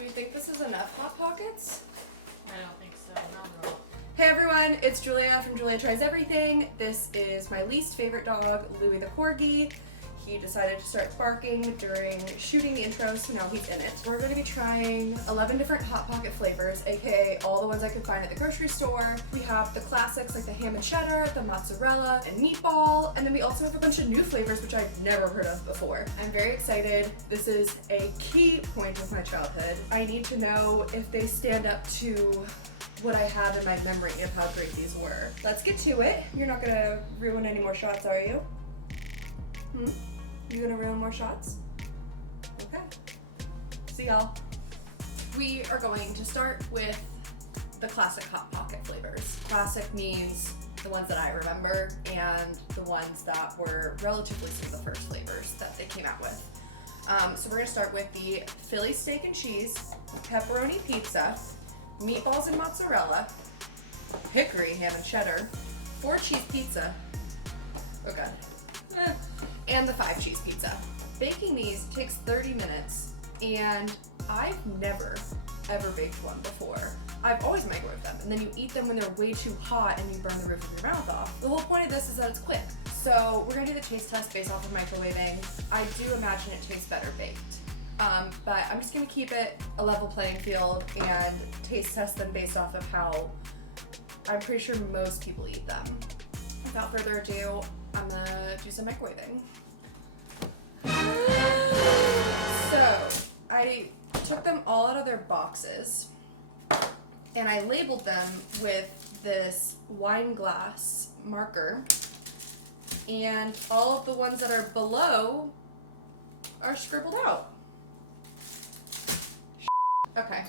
Do we think this is enough Hot Pockets? I don't think so. Not at all. Hey everyone, it's Julia from Julia Tries Everything. This is my least favorite dog, Louie the Corgi. He decided to start barking during shooting the intro, so now he's in it. We're going to be trying 11 different Hot Pocket flavors, aka all the ones I could find at the grocery store. We have the classics like the ham and cheddar, the mozzarella, and meatball, and then we also have a bunch of new flavors which I've never heard of before. I'm very excited. This is a key point of my childhood. I need to know if they stand up to what I have in my memory of how great these were. Let's get to it. You're not gonna ruin any more shots, are you? You gonna ruin more shots? Okay. See y'all. We are going to start with the classic Hot Pocket flavors. Classic means the ones that I remember and the ones that were relatively some of the first flavors that they came out with. So we're gonna start with the Philly steak and cheese, pepperoni pizza, meatballs and mozzarella, hickory ham and cheddar, 4 cheese pizza, oh god, and the 5 cheese pizza. Baking these takes 30 minutes, and I've never ever baked one before. I've always microwaved them, and then you eat them when they're way too hot and you burn the roof of your mouth off. The whole point of this is that it's quick. So we're gonna do the taste test based off of microwaving. I do imagine it tastes better baked. But I'm just gonna keep it a level playing field and taste test them based off of how I'm pretty sure most people eat them. Without further ado, I'm gonna do some microwaving. So, I took them all out of their boxes and I labeled them with this wine glass marker, and all of the ones that are below are scribbled out. Okay.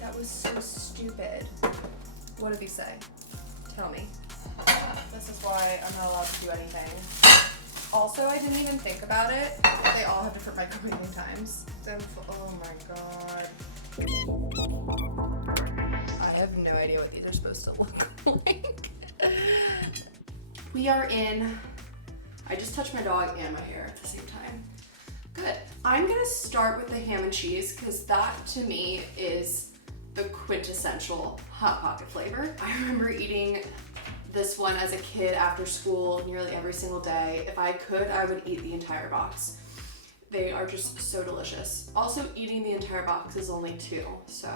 That was so stupid. What did he say? Tell me. This is why I'm not allowed to do anything. Also, I didn't even think about it. They all have different microwaving times. Oh my god. I have no idea what these are supposed to look like. We are in... I just touched my dog and my hair at the same time. Good. I'm gonna start with the ham and cheese because that to me is the quintessential Hot Pocket flavor. I remember eating this one as a kid after school nearly every single day. If I could, I would eat the entire box. They are just so delicious. Also, eating the entire box is only 2, so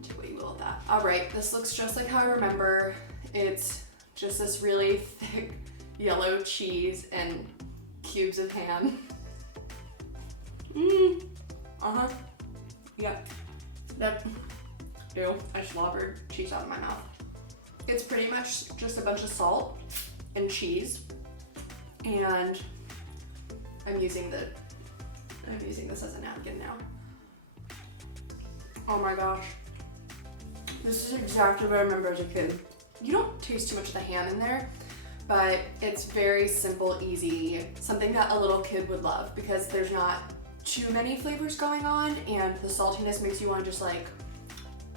do what you will with that. All right, this looks just like how I remember. It's just this really thick yellow cheese and cubes of ham. Yeah. That. Ew, I slobbered cheese out of my mouth. It's pretty much just a bunch of salt and cheese, and I'm using this as a napkin now. Oh my gosh. This is exactly what I remember as a kid. You don't taste too much of the ham in there, but it's very simple, easy, something that a little kid would love because there's not too many flavors going on, and the saltiness makes you want to just like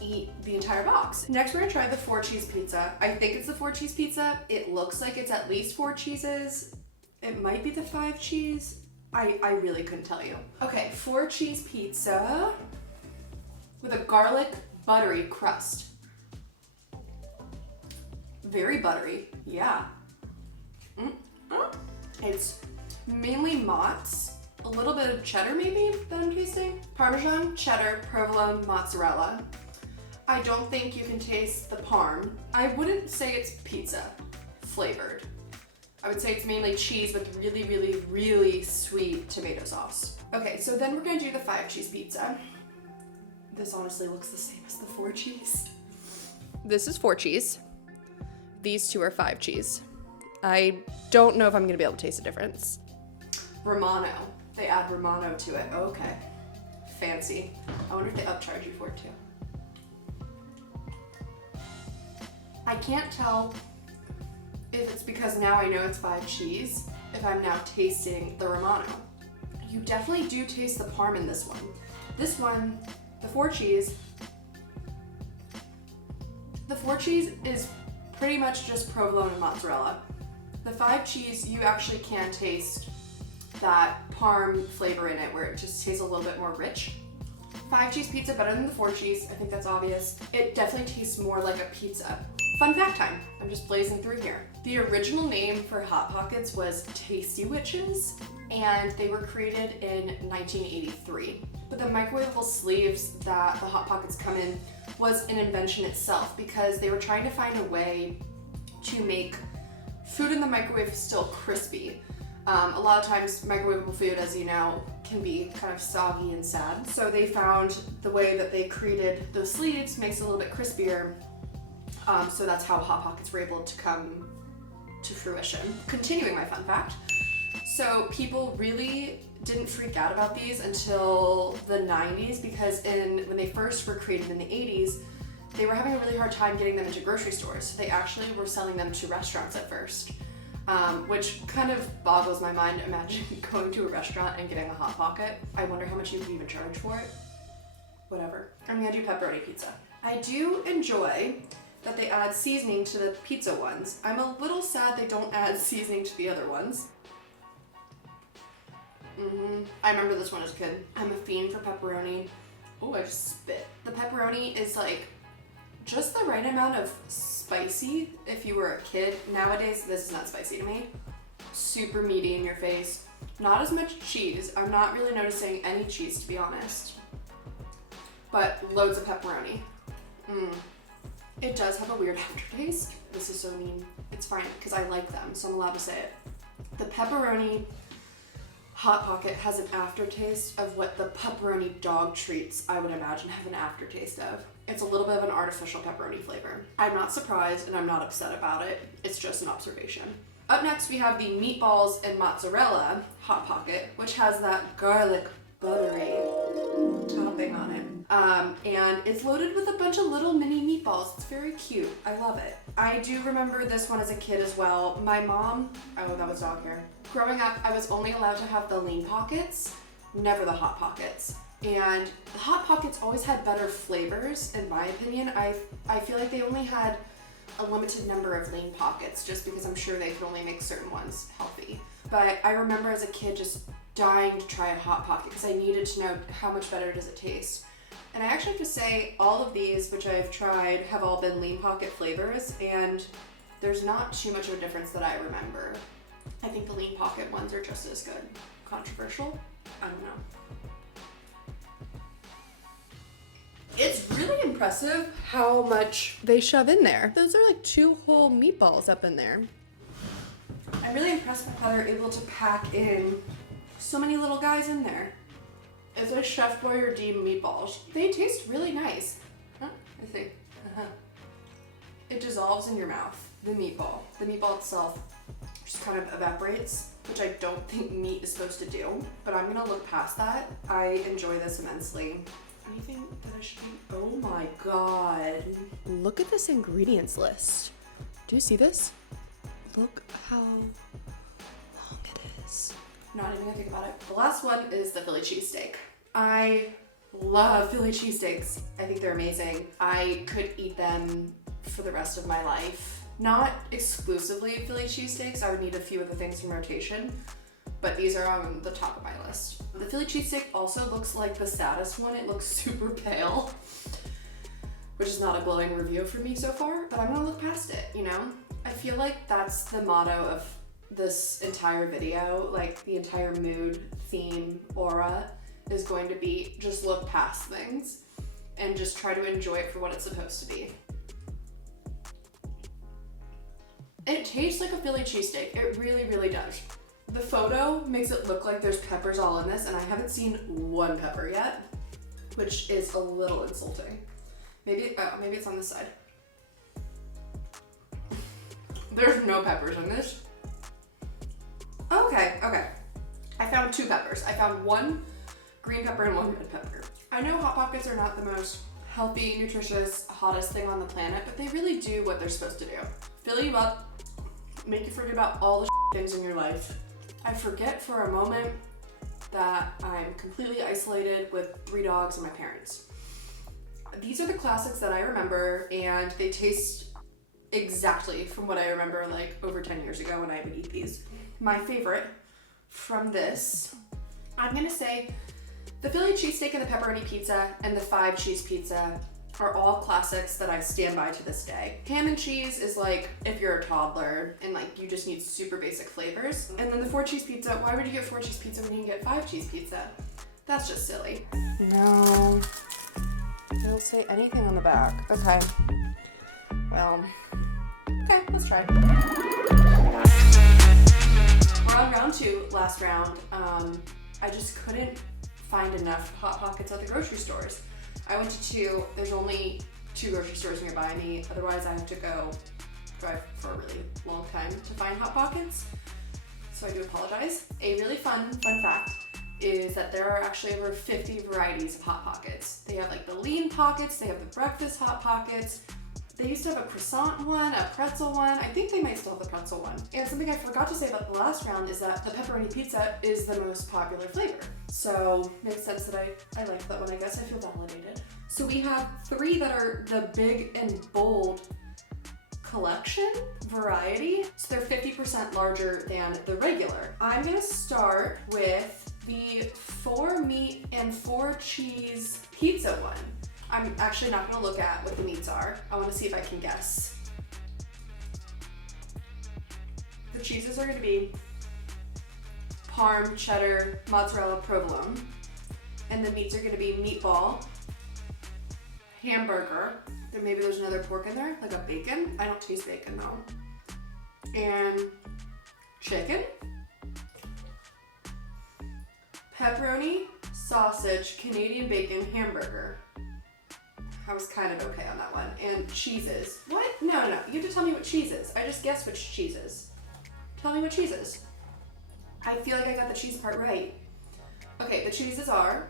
eat the entire box. Next, we're gonna try the 4 cheese pizza. I think it's the 4 cheese pizza. It looks like it's at least 4 cheeses. It might be the 5 cheese. I really couldn't tell you. Okay, 4 cheese pizza with a garlic buttery crust. Very buttery, yeah. It's mainly mozz, a little bit of cheddar maybe that I'm tasting. Parmesan, cheddar, provolone, mozzarella. I don't think you can taste the parm. I wouldn't say it's pizza flavored. I would say it's mainly cheese with really, really, really sweet tomato sauce. Okay, so then we're gonna do the 5 cheese pizza. This honestly looks the same as the 4 cheese. This is 4 cheese. These 2 are 5 cheese. I don't know if I'm gonna be able to taste the difference. Romano. They add Romano to it. Okay. Fancy. I wonder if they upcharge you for it too. I can't tell if it's because now I know it's 5 cheese, if I'm now tasting the Romano. You definitely do taste the parm in this one. This one, the 4 cheese is pretty much just provolone and mozzarella. The 5 cheese, you actually can taste that parm flavor in it where it just tastes a little bit more rich. 5-cheese pizza better than the 4-cheese. I think that's obvious. It definitely tastes more like a pizza. Fun fact time. I'm just blazing through here. The original name for Hot Pockets was Tasty Witches, and they were created in 1983. But the microwavable sleeves that the Hot Pockets come in was an invention itself because they were trying to find a way to make food in the microwave still crispy. A lot of times microwavable food, as you know, can be kind of soggy and sad. So they found the way that they created those sleeves makes it a little bit crispier. So that's how Hot Pockets were able to come to fruition. Continuing my fun fact. So people really didn't freak out about these until the 90s because when they first were created in the 80s, they were having a really hard time getting them into grocery stores. They actually were selling them to restaurants at first, which kind of boggles my mind. Imagine going to a restaurant and getting a Hot Pocket. I wonder how much you could even charge for it. Whatever. I'm gonna do pepperoni pizza. I do enjoy that they add seasoning to the pizza ones. I'm a little sad they don't add seasoning to the other ones. I remember this one as a kid. I'm a fiend for pepperoni. Oh, I just spit. The pepperoni is like just the right amount of spicy if you were a kid. Nowadays, this is not spicy to me. Super meaty in your face. Not as much cheese. I'm not really noticing any cheese, to be honest. But loads of pepperoni. It does have a weird aftertaste. This is so mean. It's fine, because I like them, so I'm allowed to say it. The pepperoni Hot Pocket has an aftertaste of what the pepperoni dog treats I would imagine have an aftertaste of. It's a little bit of an artificial pepperoni flavor. I'm not surprised and I'm not upset about it. It's just an observation. Up next we have the meatballs and mozzarella Hot Pocket, which has that garlic buttery topping on it. And it's loaded with a bunch of little mini meatballs. It's very cute. I love it. I do remember this one as a kid as well. My mom, oh, that was dog hair. Growing up, I was only allowed to have the Lean Pockets, never the Hot Pockets. And the Hot Pockets always had better flavors, in my opinion. I feel like they only had a limited number of Lean Pockets, just because I'm sure they could only make certain ones healthy. But I remember as a kid just dying to try a Hot Pocket because I needed to know how much better does it taste. And I actually have to say all of these, which I've tried, have all been Lean Pocket flavors, and there's not too much of a difference that I remember. I think the Lean Pocket ones are just as good. Controversial? I don't know. It's really impressive how much they shove in there. Those are like 2 whole meatballs up in there. I'm really impressed with how they're able to pack in so many little guys in there. It's a Chef Boyardee meatballs. They taste really nice. Huh? I think. It dissolves in your mouth, the meatball. The meatball itself just kind of evaporates, which I don't think meat is supposed to do, but I'm gonna look past that. I enjoy this immensely. Anything that I should eat? Oh my god. Look at this ingredients list. Do you see this? Look how long it is. Not even gonna think about it. The last one is the Philly cheesesteak. I love Philly cheesesteaks. I think they're amazing. I could eat them for the rest of my life. Not exclusively Philly cheesesteaks. I would need a few of the things in rotation, but these are on the top of my list. The Philly cheesesteak also looks like the saddest one. It looks super pale, which is not a glowing review for me so far, but I'm gonna look past it, you know? I feel like that's the motto of this entire video, like the entire mood, theme, aura is going to be just look past things and just try to enjoy it for what it's supposed to be. It tastes like a Philly cheesesteak. It really, really does. The photo makes it look like there's peppers all in this, and I haven't seen one pepper yet, which is a little insulting. Maybe it's on this side. There's no peppers in this. Okay. I found 2 peppers. I found 1 green pepper and 1 red pepper. I know Hot Pockets are not the most healthy, nutritious, hottest thing on the planet, but they really do what they're supposed to do. Fill you up, make you forget about all the things in your life. I forget for a moment that I'm completely isolated with 3 dogs and my parents. These are the classics that I remember, and they taste exactly from what I remember like over 10 years ago when I would eat these. My favorite from this, I'm gonna say The Philly cheesesteak and the pepperoni pizza and the 5 cheese pizza are all classics that I stand by to this day. Ham and cheese is like if you're a toddler and like you just need super basic flavors. And then the 4 cheese pizza, why would you get 4 cheese pizza when you can get 5 cheese pizza? That's just silly. No, I don't say anything on the back. Okay. Well, okay, let's try. We're on round 2, last round. I just couldn't find enough Hot Pockets at the grocery stores. I went to 2, there's only 2 grocery stores nearby me, otherwise I have to go drive for a really long time to find Hot Pockets, so I do apologize. A really fun fact is that there are actually over 50 varieties of Hot Pockets. They have like the lean pockets, they have the breakfast Hot Pockets, they used to have a croissant one, a pretzel one, I think they might still have the pretzel one. And something I forgot to say about the last round is that the pepperoni pizza is the most popular flavor. So makes sense that I like that one, I guess I feel validated. So we have 3 that are the big and bold collection variety. So they're 50% larger than the regular. I'm gonna start with the 4 meat and 4 cheese pizza one. I'm actually not gonna look at what the meats are. I wanna see if I can guess. The cheeses are gonna be Parm, cheddar, mozzarella, provolone. And the meats are gonna be meatball, hamburger, then maybe there's another pork in there, like a bacon. I don't taste bacon though. And chicken, pepperoni, sausage, Canadian bacon, hamburger. I was kind of okay on that one. And cheeses. What? No. You have to tell me what cheese is. I just guessed which cheese is. Tell me what cheese is. I feel like I got the cheese part right. Okay, the cheeses are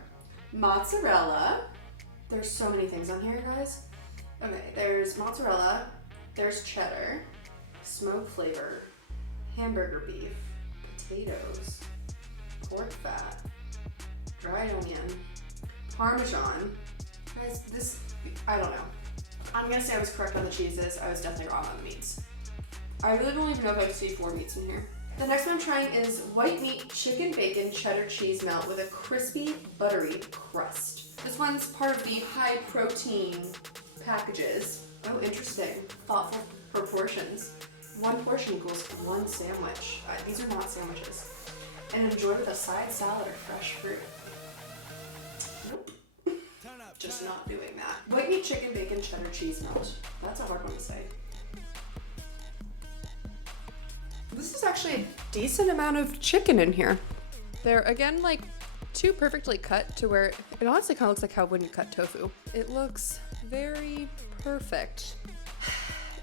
mozzarella. There's so many things on here, guys. Okay, there's mozzarella, there's cheddar, smoked flavor, hamburger beef, potatoes, pork fat, dried onion, Parmesan. Guys, this, I don't know. I'm gonna say I was correct on the cheeses. I was definitely wrong on the meats. I really don't even know if I see 4 meats in here. The next one I'm trying is white meat, chicken bacon, cheddar cheese melt with a crispy, buttery crust. This one's part of the high protein packages. Oh, interesting. Thoughtful proportions. 1 portion equals 1 sandwich. These are not sandwiches. And enjoy with a side salad or fresh fruit. Nope. Just not doing that. White meat, chicken, bacon, cheddar cheese melt. That's a hard one to say. This is actually a decent amount of chicken in here. They're again like too perfectly cut to where it honestly kind of looks like how when you cut tofu. It looks very perfect.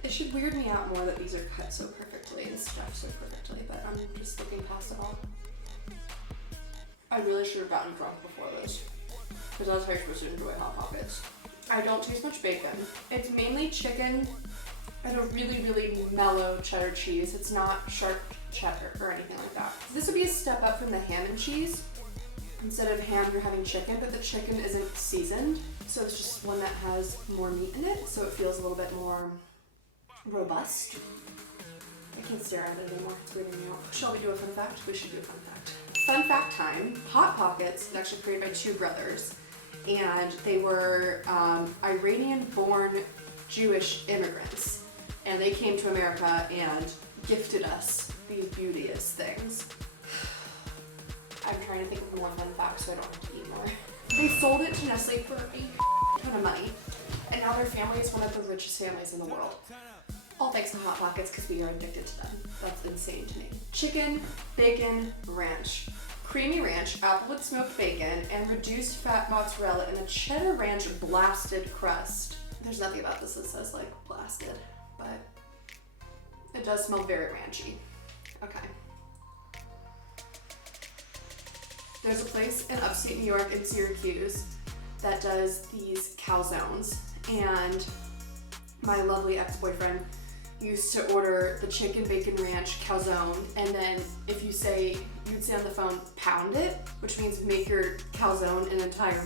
It should weird me out more that these are cut so perfectly and stuffed so perfectly, but I'm just looking past it all. I really should have gotten drunk before this, because that's how you're supposed to enjoy Hot Pockets. I don't taste much bacon. It's mainly chicken and a really, really mellow cheddar cheese. It's not sharp cheddar or anything like that. This would be a step up from the ham and cheese. Instead of ham, you're having chicken, but the chicken isn't seasoned. So it's just one that has more meat in it, so it feels a little bit more robust. I can't stare at it anymore, it's weirding me out. Shall we do a fun fact? We should do a fun fact. Fun fact time. Hot Pockets is actually created by 2 brothers, and they were Iranian-born Jewish immigrants, and they came to America and gifted us these beauteous things. I'm trying to think of more fun facts so I don't have to eat more. They sold it to Nestle for a ton of money, and now their family is one of the richest families in the world. All thanks to Hot Pockets, because we are addicted to them. That's insane to me. Chicken, bacon, ranch. Creamy ranch, applewood smoked bacon, and reduced fat mozzarella in a cheddar ranch blasted crust. There's nothing about this that says like blasted, but it does smell very ranchy. Okay. There's a place in upstate New York in Syracuse that does these calzones, and my lovely ex-boyfriend used to order the chicken bacon ranch calzone, and then if you'd say on the phone, pound it, which means make your calzone an entire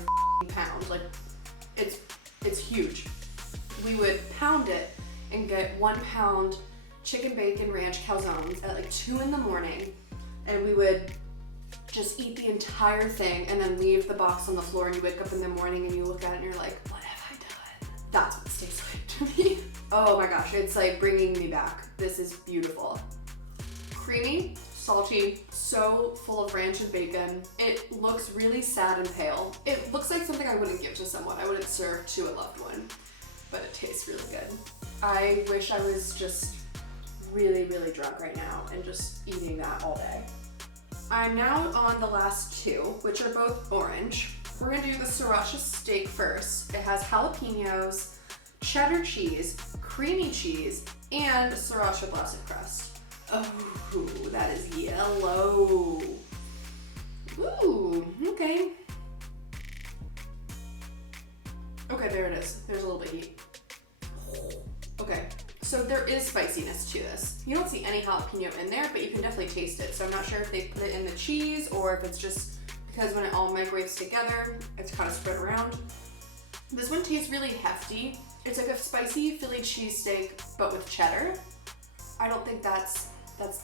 pound. Like, it's huge. We would pound it and get 1 pound chicken bacon ranch calzones at like 2 in the morning, and we would just eat the entire thing and then leave the box on the floor and you wake up in the morning and you look at it and you're like, what have I done? That's what this tastes like to me. Oh my gosh, it's like bringing me back. This is beautiful. Creamy, salty, so full of ranch and bacon. It looks really sad and pale. It looks like something I wouldn't give to someone. I wouldn't serve to a loved one, but it tastes really good. I wish I was just really, really drunk right now and just eating that all day. I'm now on the last two, which are both orange. We're gonna do the sriracha steak first. It has jalapenos, cheddar cheese, creamy cheese, and sriracha blasted crust. Oh, that is yellow. Ooh, okay. Okay, there it is. There's a little bit of heat. Okay, so there is spiciness to this. You don't see any jalapeno in there, but you can definitely taste it. So I'm not sure if they put it in the cheese or if it's just because when it all microwaves together, it's kind of spread around. This one tastes really hefty. It's like a spicy Philly cheesesteak, but with cheddar. I don't think that's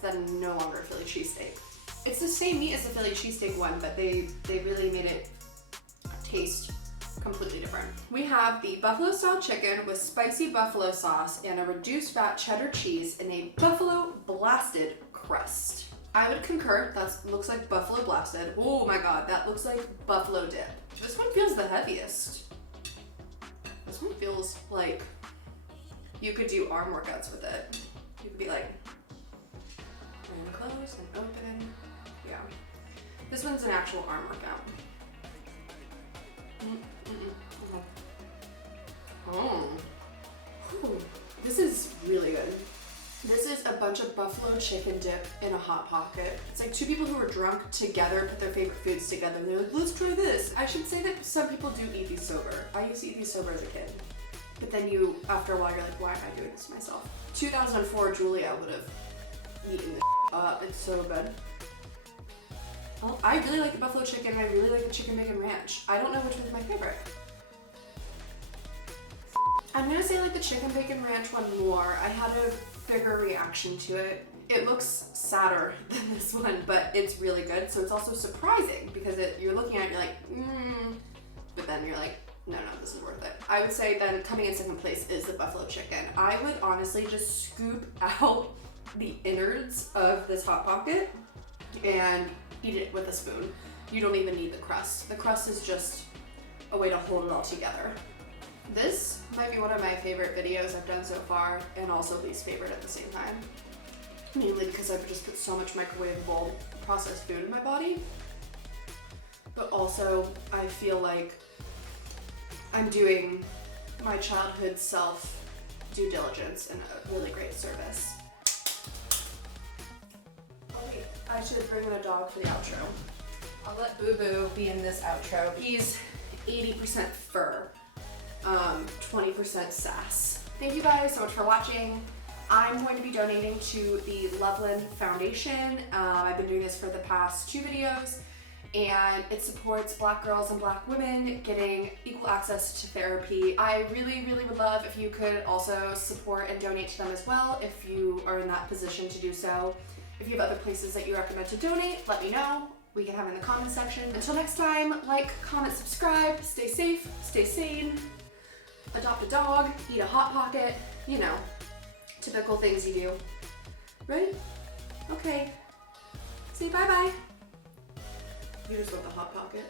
then no longer a Philly cheesesteak. It's the same meat as the Philly cheesesteak one, but they really made it taste completely different. We have the buffalo style chicken with spicy buffalo sauce and a reduced fat cheddar cheese and a buffalo blasted crust. I would concur, that looks like buffalo blasted. Oh my god, that looks like buffalo dip. This one feels the heaviest. This one feels like you could do arm workouts with it. You could be like, and close and open. Yeah. This one's an actual arm workout. Oh. Ooh. This is really good. This is a bunch of buffalo chicken dip in a Hot Pocket. It's like two people who are drunk together put their favorite foods together and they're like, let's try this. I should say that some people do eat these sober. I used to eat these sober as a kid. But then after a while, you're like, why am I doing this to myself? 2004 Julia would have eaten this up. It's so good. Well, I really like the buffalo chicken and I really like the chicken bacon ranch. I don't know which one's my favorite. I'm gonna say like the chicken bacon ranch one more. I had a bigger reaction to it. It looks sadder than this one, but it's really good. So it's also surprising because you're looking at it, you're like, but then you're like, no, this is worth it. I would say then coming in second place is the buffalo chicken. I would honestly just scoop out the innards of this Hot Pocket and eat it with a spoon. You don't even need the crust. The crust is just a way to hold it all together. This might be one of my favorite videos I've done so far, and also least favorite at the same time. Mainly because I've just put so much microwavable processed food in my body. But also, I feel like I'm doing my childhood self due diligence and a really great service. Oh wait, I should bring in a dog for the outro. I'll let Boo Boo be in this outro. He's 80% fur. 20% sass. Thank you guys so much for watching. I'm going to be donating to the Loveland Foundation. I've been doing this for the past 2 videos, and it supports Black girls and Black women getting equal access to therapy. I really, really would love if you could also support and donate to them as well if you are in that position to do so. If you have other places that you recommend to donate, let me know. We can have it in the comments section. Until next time, like, comment, subscribe, stay safe, stay sane. Adopt a dog, eat a Hot Pocket, you know, typical things you do. Ready? Okay. Say bye-bye. You just want the Hot Pocket.